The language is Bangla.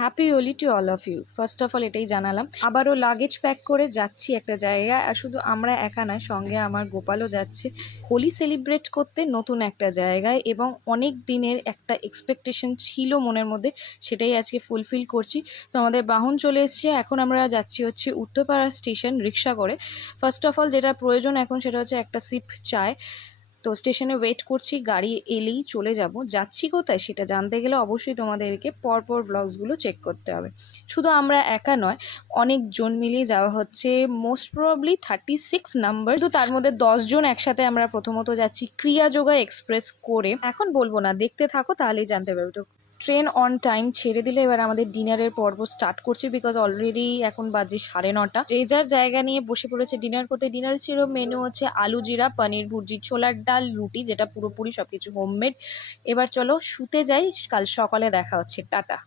Happy Holi to all of you. First of all এটাই জানালাম। আবারও লাগেজ প্যাক করে যাচ্ছি একটা জায়গায়, আর শুধু আমরা একা নয়, সঙ্গে আমার গোপালও যাচ্ছে হোলি সেলিব্রেট করতে নতুন একটা জায়গায়। এবং অনেক দিনের একটা এক্সপেকটেশন ছিল মনের মধ্যে, সেটাই আজকে ফুলফিল করছি। তো আমাদের বাহন চলে এসছে, এখন আমরা যাচ্ছি হচ্ছে উত্তরপাড়া স্টেশন রিক্সা করে। ফার্স্ট অফ অল যেটা প্রয়োজন এখন সেটা হচ্ছে একটা সিপ চায়। তো স্টেশনে ওয়েট করছি, গাড়ি এলেই চলে যাব। যাচ্ছি কোথায় সেটা জানতে গেলে অবশ্যই তোমাদেরকে পরপর ব্লগসগুলো চেক করতে হবে। শুধু আমরা একা নয়, অনেকজন মিলিয়ে যাওয়া হচ্ছে, মোস্ট প্রবাবলি 36 নাম্বার। তো তার মধ্যে 10 জন একসাথে আমরা প্রথমত যাচ্ছি ক্রিয়া যোগা এক্সপ্রেস করে। এখন বলবো না, দেখতে থাকো তাহলেই জানতে পারবে। তো ট্রেন অন টাইম ছেড়ে দিলে এবার আমাদের ডিনারের পর্ব স্টার্ট করছি, বিকজ অলরেডি এখন বাজে 9:30। যে যার জায়গা নিয়ে বসে পড়েছে ডিনার করতে। ডিনার ছিল মেনু হচ্ছে আলু জিরা, পনির ভুর্জি, ছোলার ডাল, রুটি, যেটা পুরোপুরি সবকিছু হোমমেড। এবার চলো শুতে যাই, কাল সকালে দেখা হচ্ছে, টাটা।